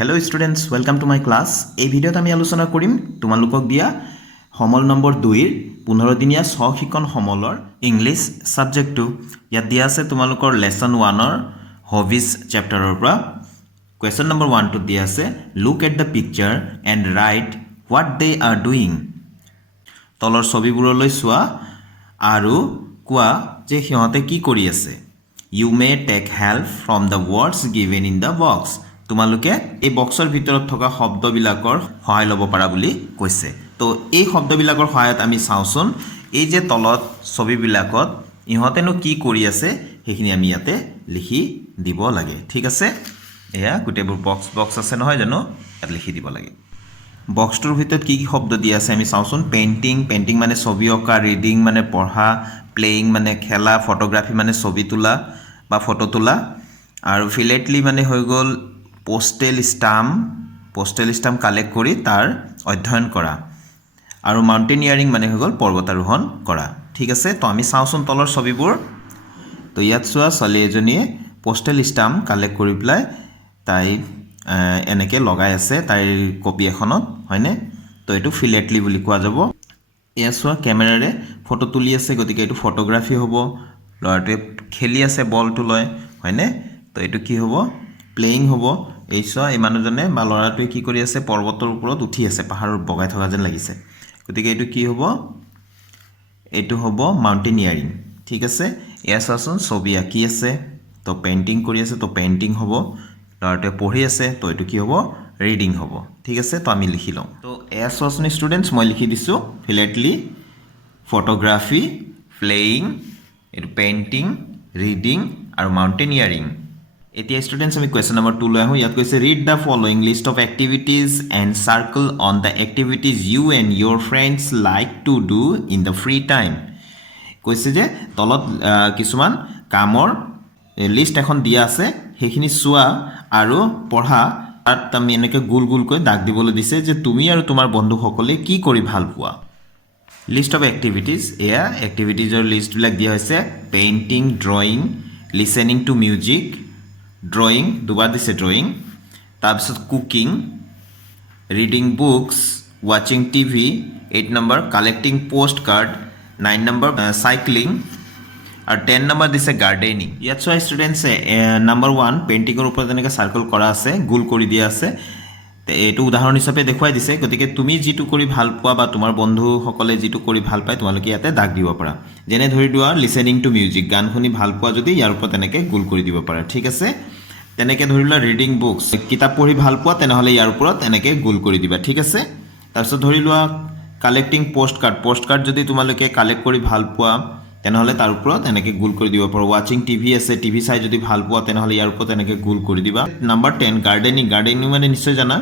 Hello students, welcome to my class. এই ভিডিওত আমি আলোচনা কৰিম তোমালোকক দিয়া সমল নম্বৰ 2 ৰ 15 দিনীয়া সহশিক্ষণ সমলৰ ইংলিছ সাবজেক্টটো ইয়াত দিয়া আছে তোমালোকৰ লেসন 1 ৰ হবিজ চেপ্টাৰৰ পৰা কোৱেশ্চন নম্বৰ 1 টো দিয়া আছে look at the picture and write what they are doing তলৰ ছবিবোৰলৈ চোৱা আৰু কোৱা যে সিহঁতে কি কৰি আছে You may take help from the words given in the box. তোমালোকে এই বক্সৰ ভিতৰত থকা শব্দবিলাকৰ সহায় ল'ব পাৰা বুলি কৈছে তো এই শব্দবিলাকৰ সহায়ত আমি চাওঁচোন এই যে তলত ছবিবিলাকত ইহঁতেনো কি কৰি আছে সেইখিনি আমি ইয়াতে লিখি দিব লাগে ঠিক আছে এয়া গোটেইবোৰ বক্স আছে নহয় জানো ইয়াত লিখি দিব লাগে বক্সটোৰ ভিতৰত কি কি শব্দ দিয়া আছে আমি চাওঁচোন পেইন্টিং মানে ছবি অঁকা ৰিডিং মানে পঢ়া প্লেইং মানে খেলা ফটোগ্ৰাফি মানে ছবি তোলা বা ফটো তোলা আৰু ফিলেটলি মানে হৈ গ'ল পোষ্টেল ষ্টাম্প কালেক্ট কৰি তাৰ অধ্যয়ন কৰা আৰু মাউণ্টেনিয়াৰিং মানে হৈ গ'ল পৰ্বতাৰোহণ কৰা ঠিক আছে তো আমি চাওঁচোন তলৰ ছবিবোৰ তো ইয়াত চোৱা ছোৱালী এজনীয়ে পোষ্টেল ষ্টাম্প কালেক্ট কৰি পেলাই তাই এনেকৈ লগাই আছে তাইৰ কপি এখনত হয়নে তো এইটো ফিলেটলি বুলি কোৱা যাব এয়া চোৱা কেমেৰাৰে ফটো তুলি আছে গতিকে এইটো ফটোগ্ৰাফি হ'ব ল'ৰাটোৱে খেলি আছে বলটো লৈ হয়নে তো এইটো কি হ'ব প্লেইং হ'ব এই চোৱা এই মানুহজনে বা ল'ৰাটোৱে কি কৰি আছে পৰ্বতৰ ওপৰত উঠি আছে পাহাৰৰ বগাই থকা যেন লাগিছে গতিকে এইটো কি হ'ব এইটো হ'ব মাউণ্টেনিয়াৰিং ঠিক আছে এয়া চোৱাচোন ছবি আঁকি আছে তো পেইণ্টিং কৰি আছে তো পেইণ্টিং হ'ব ল'ৰাটোৱে পঢ়ি আছে তো এইটো কি হ'ব ৰিডিং হ'ব ঠিক আছে তো আমি লিখি লওঁ তো এয়া চোৱাচোন ষ্টুডেণ্টছ মই লিখি দিছোঁ ফিলেটলি ফটোগ্ৰাফি প্লেইং এইটো পেইণ্টিং ৰিডিং আৰু মাউণ্টেনিয়াৰিং এতিয়া ষ্টুডেণ্টছ আমি কুৱেশ্যন নম্বৰ 2 লৈ আহোঁ ইয়াত কৈছে read the following list of activities and circle on the activities you and your friends like to do in the free time কৈছে যে তলত কিছুমান কামৰ লিষ্ট এখন দিয়া আছে সেইখিনি চোৱা আৰু পঢ়া তাত আমি এনেকৈ গোলকৈ দাগ দিবলৈ দিছে যে তুমি আৰু তোমাৰ বন্ধুসকলে কি কৰি ভাল পোৱা লিষ্ট অফ এক্টিভিটিজ এয়া এক্টিভিটিজৰ লিষ্টবিলাক দিয়া হৈছে painting drawing listening to music drawing দুবাৰ দিছে ড্ৰয়িং তাৰপিছত কুকিং ৰিডিং বুকছ ৱাচিং TV 8 number collecting post card 9 number cycling আৰু 10 নম্বৰ দিছে গাৰ্ডেনিং ইয়াত চোৱা ষ্টুডেণ্টছে নম্বৰ 1 পেইণ্টিঙৰ ওপৰত এনেকৈ চাৰ্কল কৰা আছে গোল কৰি দিয়া আছে এইটো উদাহৰণ হিচাপে দেখুৱাই দিছে গতিকে তুমি যিটো কৰি ভাল পোৱা বা তোমাৰ বন্ধুসকলে যিটো কৰি ভাল পায় তোমালোকে ইয়াতে দাগ দিব পাৰা যেনে ধৰি লোৱা লিচেনিং টু মিউজিক গান শুনি ভাল পোৱা যদি ইয়াৰ ওপৰত এনেকৈ গোল কৰি দিব পাৰা ঠিক আছে তেনেকৈ ধৰি লোৱা ৰিডিং বুকছ কিতাপ পঢ়ি ভাল পোৱা তেনেহ'লে ইয়াৰ ওপৰত এনেকৈ গোল কৰি দিবা ঠিক আছে তাৰপিছত ধৰি লোৱা কালেক্টিং পোষ্ট কাৰ্ড যদি তোমালোকে কালেক্ট কৰি ভাল পোৱা তেনেহ'লে তাৰ ওপৰত এনেকৈ গোল কৰি দিব পাৰোঁ ৱাচিং টিভি আছে টিভি চাই যদি ভাল পোৱা তেনেহ'লে ইয়াৰ ওপৰত এনেকৈ গোল কৰি দিবা নম্বৰ 10 গাৰ্ডেনিং মানে নিশ্চয় জানা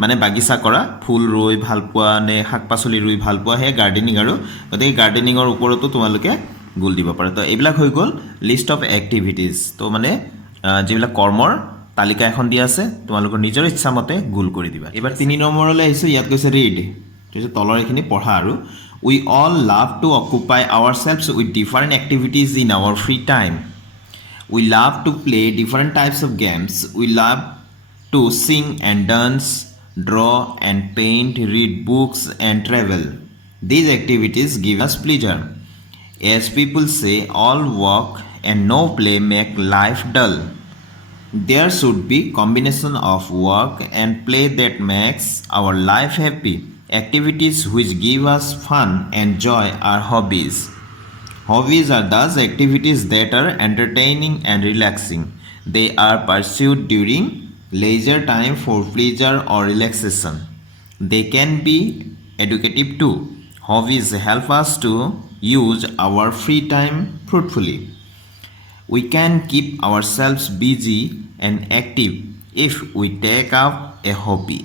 মানে বাগিচা কৰা ফুল ৰুই ভাল পোৱা নে শাক পাচলি ৰুই ভাল পোৱা সেই গাৰ্ডেনিং আৰু গতিকে গাৰ্ডেনিঙৰ ওপৰতো তোমালোকে গোল দিব পাৰা তো এইবিলাক হৈ গ'ল লিষ্ট অফ এক্টিভিটিজ তো মানে যিবিলাক কৰ্মৰ তালিকা এখন দিয়া আছে তোমালোকৰ নিজৰ ইচ্ছামতে গোল কৰি দিবা এবাৰ 3 নম্বৰলৈ আহিছোঁ ইয়াত কৈছে ৰিড তলৰ এইখিনি পঢ়া আৰু We all love to occupy ourselves with different activities in our free time. We love to play different types of games. We love to sing and dance, draw and paint, read books and travel. These activities give us pleasure. As people say, all work and no play make life dull. There should be combination of work and play that makes our life happy. Activities which give us fun and joy are hobbies. Hobbies are those activities that are entertaining and relaxing. They are pursued during leisure time for pleasure or relaxation. They can be educative too. Hobbies help us to use our free time fruitfully. We can keep ourselves busy and active if we take up a hobby.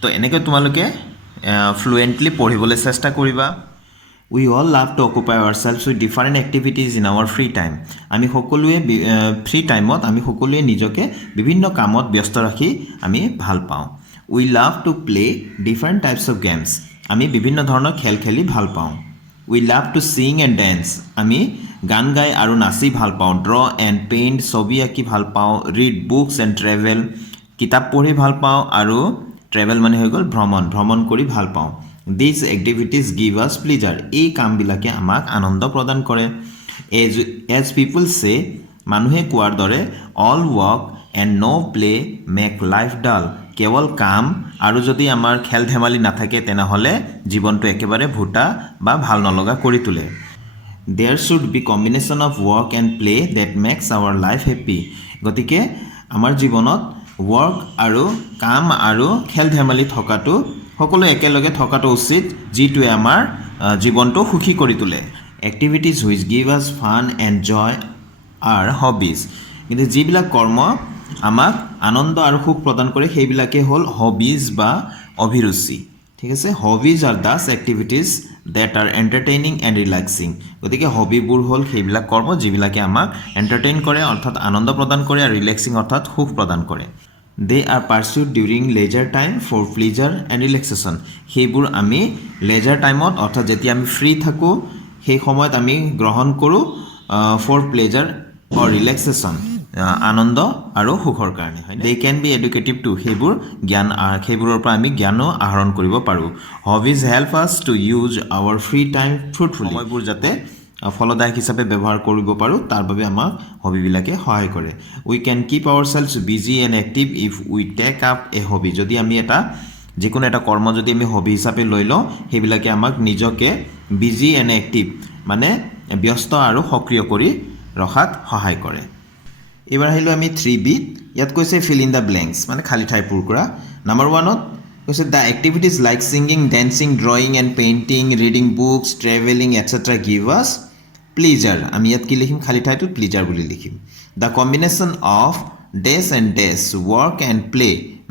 তো এনেকৈ তোমালোকে ফ্লুৱেণ্টলি পঢ়িবলৈ চেষ্টা কৰিবা we all love to occupy our selves with different activities in our free time আমি সকলোৱে free টাইমত আমি সকলোৱে নিজকে বিভিন্ন কামত ব্যস্ত ৰাখি আমি ভাল পাওঁ we love to play different types of games আমি বিভিন্ন ধৰণৰ খেল খেলি ভাল পাওঁ we love to sing and dance আমি গান গাই আৰু নাচি ভাল পাওঁ ড্ৰ এণ্ড পেইণ্ট ছবি আঁকি ভাল পাওঁ ৰিড বুকছ এণ্ড ট্ৰেভেল কিতাপ পঢ়ি ভাল পাওঁ আৰু ট্ৰেভেল মানে হৈ গ'ল ভ্ৰমণ কৰি ভাল পাওঁ দিছ এক্টিভিটিজ গিভ আছ প্লিজাৰ এই কামবিলাকে আমাক আনন্দ প্ৰদান কৰে এজ পিপুল চে মানুহে কোৱাৰ দৰে all work and no' play make life dull কেৱল কাম আৰু যদি আমাৰ খেল ধেমালি নাথাকে তেনেহ'লে জীৱনটো একেবাৰে ভোটা বা ভাল নলগা কৰি তোলে there should be combination of work and play that makes our life happy গতিকে আমাৰ জীৱনত ৱৰ্ক আৰু কাম আৰু খেল ধেমালি থকাটো সকলো একেলগে থকাটো উচিত যিটোৱে আমাৰ জীৱনটো সুখী কৰি তোলে এক্টিভিটিজ হুইচ গিভ আছ ফান এণ্ড জয় আৰ হবিজ কিন্তু যিবিলাক কৰ্ম আমাক আনন্দ আৰু সুখ প্ৰদান কৰে সেইবিলাকে হ'ল হবিজ বা অভিৰুচি ঠিক আছে hobbies are those activities that are entertaining and relaxing গতিকে হবিবোৰ হ'ল সেইবিলাক কৰ্ম যিবিলাকে আমাক এণ্টাৰটেইন কৰে অৰ্থাৎ আনন্দ প্ৰদান কৰে আৰু ৰিলেক্সিং অৰ্থাৎ সুখ প্ৰদান কৰে they are pursued during leisure time for pleasure and relaxation সেইবোৰ আমি লেজাৰ টাইমত অৰ্থাৎ যেতিয়া আমি ফ্ৰী থাকোঁ সেই সময়ত আমি গ্ৰহণ কৰোঁ ফৰ প্লেজাৰ অৰ ৰিলেক্সেশ্যন আনন্দ আৰু সুখৰ কাৰণে হয় they can be educative to সেইবোৰৰ পৰা আমি জ্ঞানো আহৰণ কৰিব পাৰোঁ hobbies help us to use our free time fruitfully সময়বোৰ যাতে ফলদায়ক হিচাপে ব্যৱহাৰ কৰিব পাৰোঁ তাৰ বাবে আমাক হবিবিলাকে সহায় কৰে we can keep our selves busy and active if we take up a hobby যদি আমি যিকোনো এটা কৰ্ম যদি আমি হবি হিচাপে লৈ লওঁ সেইবিলাকে আমাক নিজকে বিজি এণ্ড এক্টিভ মানে ব্যস্ত আৰু সক্ৰিয় কৰি ৰখাত সহায় কৰে এইবাৰ আহিলোঁ আমি 3Bত ইয়াত কৈছে ফিল ইন দ্য ব্লেংকছ মানে খালী ঠাই পূৰ কৰা নাম্বাৰ 1ত কৈছে the activities like singing dancing drawing and painting reading books travelling etcetera give us pleasure আমি ইয়াত কি লিখিম খালী ঠাইটোত প্লিজাৰ বুলি লিখিম the combination of dash and dash work and play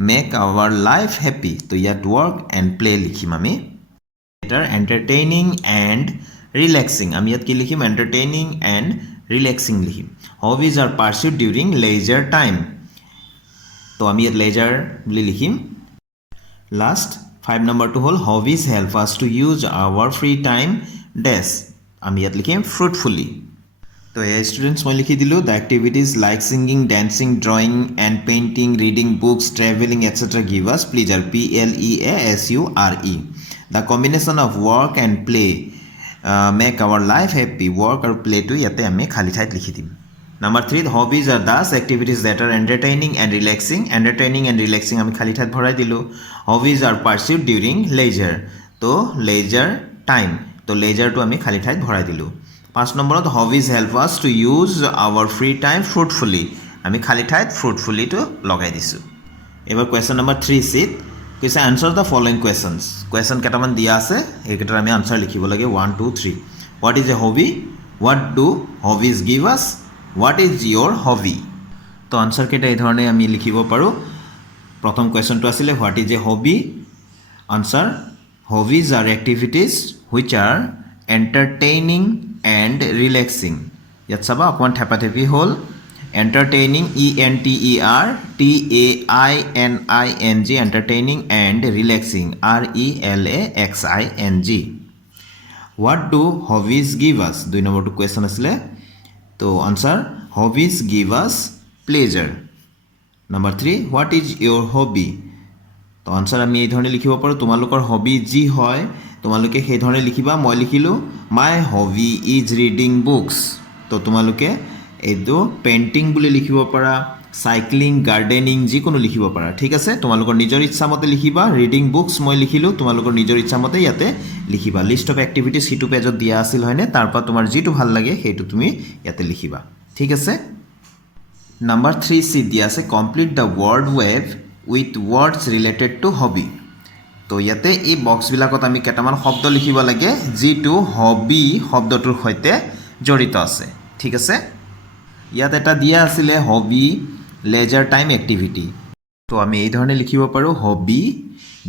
make our life happy তো ইয়াত ৱৰ্ক এণ্ড প্লে লিখিম আমি এণ্টাৰটেইনিং এণ্ড ৰিলেক্সিং আমি ইয়াত কি লিখিম এণ্টাৰটেইনিং এণ্ড ৰিলেক্সিং লিখিম hobbies are pursued during leisure time তো আমি ইয়াত লেজাৰ বুলি লিখিম লাষ্ট 5 নম্বৰটো হ'ল hobbies help us to use our free time dash আমি ইয়াত লিখিম ফ্ৰুটফুলি তো এই ষ্টুডেণ্টছ মই লিখি দিলোঁ the activities like singing dancing drawing and painting reading books travelling etcetera give us pleasure PLEASURE the combination of work and play make our life happy work আৰু প্লেটো ইয়াতে আমি খালী ঠাইত লিখি দিম number 3 hobbies are those activities that are entertaining and relaxing আমি খালী ঠাইত ভৰাই দিলোঁ hobbies are pursued during leisure তো লেজাৰ টাইম তো লেজাৰটো আমি খালী ঠাইত ভৰাই দিলোঁ 5 নম্বৰত hobbies help us to use our free time fruitfully আমি খালী ঠাইত ফ্ৰুটফুলিটো লগাই দিছোঁ এবাৰ কুৱেশ্যন নম্বৰ 3Cত কৈছে আনচাৰ দ্য ফলোয়িং কুৱেশ্যন কেইটামান দিয়া আছে সেইকেইটাৰ আমি আনচাৰ লিখিব লাগে 1 2 3 what is a hobby what do hobbies give আছ হোৱাট ইজ ইয়'ৰ হবি তো আনচাৰকেইটা এই ধৰণে আমি লিখিব পাৰোঁ প্ৰথম কুৱেশ্যনটো আছিলে what is a hobby answer hobbies R activities which are entertaining and relaxing ইয়াত চাবা অকণমান থেপাথেপি হ'ল entertaining ENTERTAINING entertaining and relaxing RELAXING what do hobbies give আছ 2 নম্বৰটো কুৱেশ্যন আছিলে তো আনচাৰ হবিজ গিভ আছ pleasure number 3 what is your hobby তো আনচাৰ আমি এই ধৰণে লিখিব পাৰোঁ তোমালোকৰ হবি যি হয় তোমালোকে সেই ধৰণে লিখিবা মই লিখিলোঁ মাই হবি ইজ ৰিডিং বুকছ তো তোমালোকে এইটো পেইণ্টিং বুলি লিখিব পাৰা সাইক্লিং গাৰ্ডেনিং যিকোনো লিখিব পাৰা ঠিক আছে তোমালোকৰ নিজৰ ইচ্ছামতে লিখিবা ৰিডিং বুকছ মই লিখিলোঁ তোমালোকৰ নিজৰ ইচ্ছামতে ইয়াতে লিখিবা লিষ্ট অফ এক্টিভিটিজ সিটো পেজত দিয়া আছিল হয়নে তাৰ পৰা তোমাৰ যিটো ভাল লাগে সেইটো তুমি ইয়াতে লিখিবা ঠিক আছে নাম্বাৰ 3C দিয়া আছে complete the word wave with words related to hobby তো ইয়াতে এই বক্সবিলাকত আমি কেইটামান শব্দ লিখিব লাগে যিটো হবি শব্দটোৰ সৈতে জড়িত আছে ঠিক আছে ইয়াত এটা দিয়া আছিলে হবি লেজাৰ টাইম এক্টিভিটি তো আমি এই ধৰণে লিখিব পাৰোঁ hobby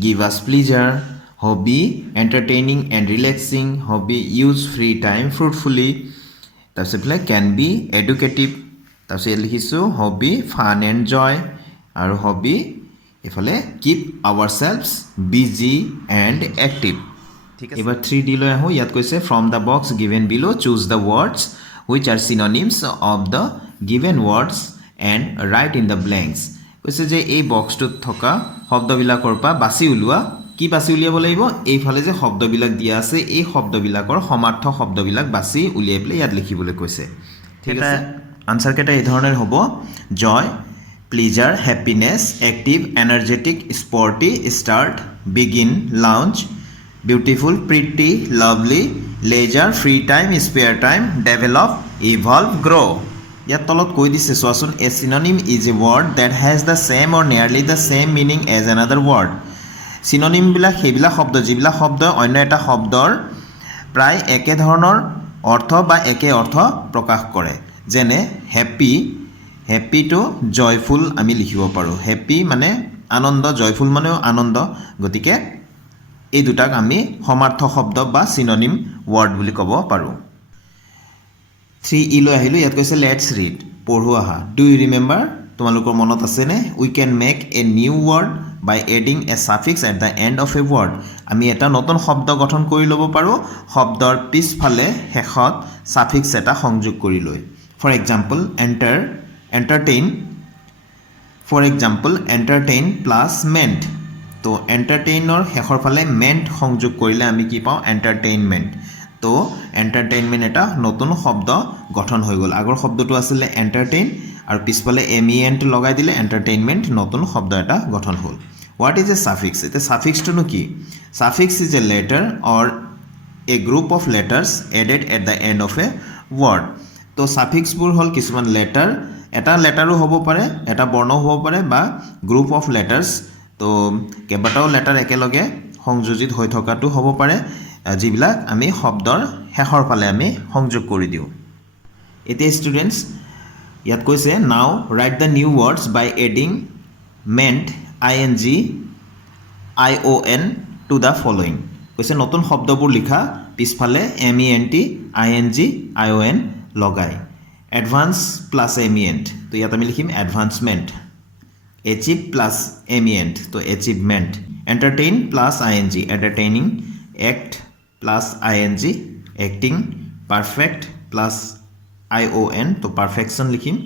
give us pleasure hobby entertaining and relaxing hobby use free time fruitfully তাৰপিছত এইফালে কেন বি এডুকেটিভ তাৰপিছত ইয়াত লিখিছোঁ হবি ফান এণ্ড জয় আৰু হবি এইফালে keep our selves busy and active ঠিক আছে এবাৰ 3D লৈ আহোঁ ইয়াত কৈছে from the box given below choose the words which are synonyms of the given words and write in the blanks কৈছে যে এই বক্সটোত থকা শব্দবিলাকৰ পৰা বাছি উলিওৱা কি বাছি উলিয়াব লাগিব এইফালে যে শব্দবিলাক দিয়া আছে এই শব্দবিলাকৰ সমাৰ্থক শব্দবিলাক বাছি উলিয়াই পেলাই ইয়াত লিখিবলৈ কৈছে ঠিক আছে আনসাৰ কেইটা এই ধৰণৰ হ'ব joy pleasure happiness active energetic sporty start begin lounge beautiful pretty lovely leisure free time spare time develop evolve grow' ইয়াত তলত কৈ দিছে চোৱাচোন a synonym is a word that has the same or nearly the same meaning as another word চিননিমবিলাক সেইবিলাক শব্দ যিবিলাক শব্দ অন্য এটা শব্দৰ প্ৰায় একে ধৰণৰ অৰ্থ বা একে অৰ্থ প্ৰকাশ কৰে যেনে হেপি হেপিটো জয়ফুল আমি লিখিব পাৰোঁ হেপি মানে আনন্দ জয়ফুল মানেও আনন্দ গতিকে এই দুটাক আমি সমাৰ্থক শব্দ বা চিননিম ৱৰ্ড বুলি ক'ব পাৰোঁ 3E লৈ আহিলোঁ ইয়াত কৈছে লেটছ ৰিড পঢ়ো আহা ডু ইউ ৰিমেম্বাৰ তোমালোকৰ মনত আছেনে we can make a new word by adding a suffix at the end of a word আমি এটা নতুন শব্দ গঠন কৰি ল'ব পাৰোঁ শব্দৰ পিছফালে শেষত ছাফিক্স এটা সংযোগ কৰি লৈ for example entertain plus ment তো এণ্টাৰটেইনৰ শেষৰ ফালে মেণ্ট সংযোগ কৰিলে আমি কি পাওঁ এণ্টাৰটেইনমেণ্ট তো এণ্টাৰটেইনমেণ্ট এটা নতুন শব্দ গঠন হৈ গ'ল আগৰ শব্দটো আছিলে এণ্টাৰটেইন আৰু পিছফালে MENT লগাই দিলে এণ্টাৰটেইনমেণ্ট নতুন শব্দ এটা গঠন হ'ল হোৱাট ইজ এ ছাফিক্স এতিয়া ছাফিক্সটোনো কি suffix is a letter or a group of letters added at the end of a word তো ছাফিক্সবোৰ হ'ল কিছুমান লেটাৰ এটা লেটাৰো হ'ব পাৰে এটা বৰ্ণও হ'ব পাৰে বা গ্ৰুপ অফ লেটাৰ্ছ তো কেইবাটাও লেটাৰ একেলগে সংযোজিত হৈ থকাটো হ'ব পাৰে যিবিলাক আমি শব্দৰ শেষৰ ফালে আমি সংযোগ কৰি দিওঁ এতিয়া ষ্টুডেণ্টছ ইয়াত কৈছে now write the new words by adding ment ING to the following কৈছে নতুন শব্দবোৰ লিখা পিছফালে MENT ING লগাই এডভান্স প্লাছ MENT তো ইয়াত আমি লিখিম এডভান্সমেণ্ট এচিভ প্লাছ MENT তো achievement entertain plus ING entertaining act plus ING acting perfect plus ION তো পাৰফেকশ্যন লিখিম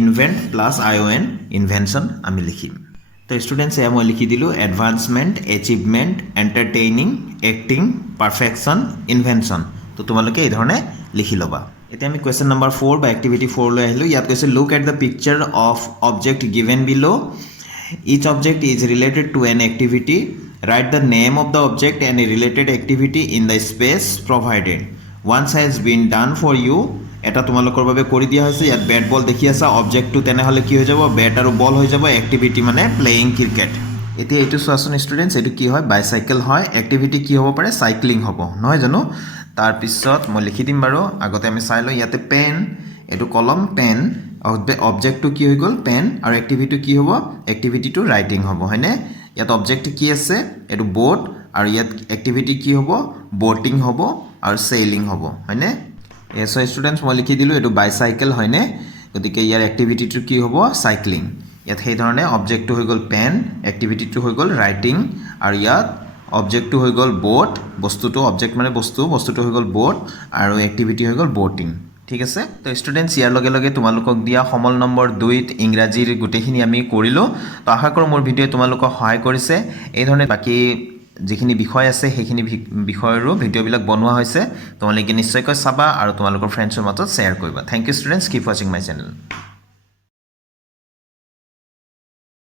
ইনভেণ্ট প্লাছ ION ইনভেনশ্যন আমি লিখিম তো ষ্টুডেণ্টছ এয়া মই লিখি দিলোঁ advancement achievement entertaining acting perfection invention তো তোমালোকে এই ধৰণে লিখি ল'বা এতিয়া আমি কুৱেশ্যন নম্বৰ 4 বা এক্টিভিটি 4 লৈ আহিলোঁ ইয়াত কৈছে look at the picture of object given below' each object is related to an activity write the name of the object and related activity in the space provided once has been done for you এটা তোমালোকৰ বাবে কৰি দিয়া হৈছে ইয়াত bat ball দেখি আছা অবজেক্টটো তেনেহ'লে কি হৈ যাব বেট আৰু বল হৈ যাব এক্টিভিটি মানে প্লেয়িং ক্ৰিকেট এতিয়া এইটো চোৱাচোন ষ্টুডেণ্টছ এইটো কি হয় বাইচাইকেল হয় এক্টিভিটি কি হ'ব পাৰে চাইক্লিং হ'ব নহয় জানো তাৰপিছত মই লিখি দিম বাৰু আগতে আমি চাই লওঁ ইয়াতে পেন এইটো কলম পেন অবজেক্টটো কি হৈ গ'ল পেন আৰু এক্টিভিটি কি হ'ব এক্টিভিটিটো ৰাইটিং হ'ব হয়নে ইয়াত অবজেক্ট কি আছে এইটো বোট আৰু ইয়াত এক্টিভিটি কি হ'ব বোটিং হ'ব আৰু চেইলিং হ'ব হয়নে সো ষ্টুডেণ্টছ মই লিখি দিলোঁ এইটো বাইচাইকেল হয়নে গতিকে ইয়াৰ এক্টিভিটিটো কি হ'ব চাইক্লিং ইয়াত সেইধৰণে অবজেক্টটো হৈ গ'ল পেন এক্টিভিটিটো হৈ গ'ল ৰাইটিং আৰু ইয়াত অবজেক্টটো হৈ গ'ল বোট বস্তুটো অবজেক্ট মানে বস্তুটো হৈ গ'ল বোট আৰু এক্টিভিটি হৈ গ'ল বোটিং ঠিক আছে তো ষ্টুডেণ্টছ ইয়াৰ লগে লগে তোমালোকক দিয়া সমল নম্বৰ 2ত ইংৰাজীৰ গোটেইখিনি আমি কৰিলোঁ তো আশা কৰোঁ মোৰ ভিডিঅ'ই তোমালোকক সহায় কৰিছে এই ধৰণে বাকী যিখিনি বিষয় আছে সেইখিনি বিষয়ৰো ভিডিঅ'বিলাক বনোৱা হৈছে তোমালোকে নিশ্চয়কৈ চাবা আৰু তোমালোকৰ ফ্ৰেণ্ডছৰ মাজত শ্বেয়াৰ কৰিবা থেংক ইউ ষ্টুডেণ্টছ কিপ ৱাচিং মাই চেনেল